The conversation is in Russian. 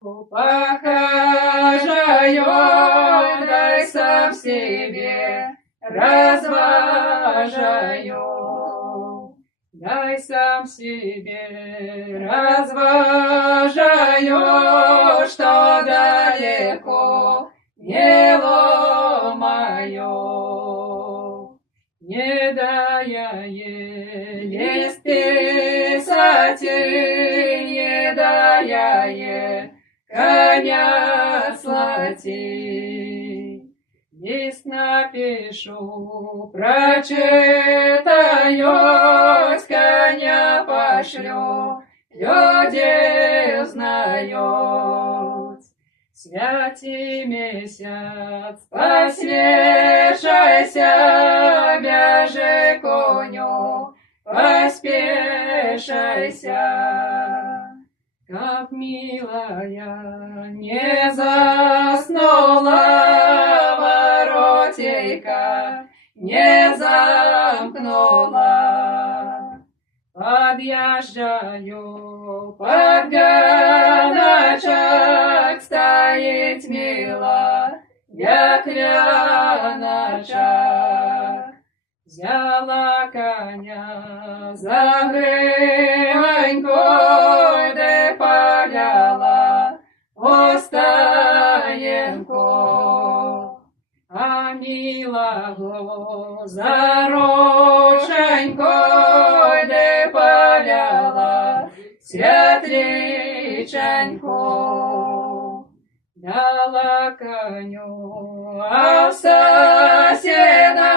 Похожаю, дай сам себе разважаю, дай сам себе разважаю, что далеко не ломаю, не дая ей списать, не дая ей коня слати. Лист напишу, прочитаю, с коня пошлю, люди знают. Святий месяц, поспешайся, бяжи коню, поспешайся. Как милая не заснула, воротейка не замкнула. Подъезжаю, под ганочек стоит мила, я кляночек. Взяла коня за гривоньку, де поляла останеньку. А милого за рученьку, де поляла світличеньку. Дала коню, а в соседа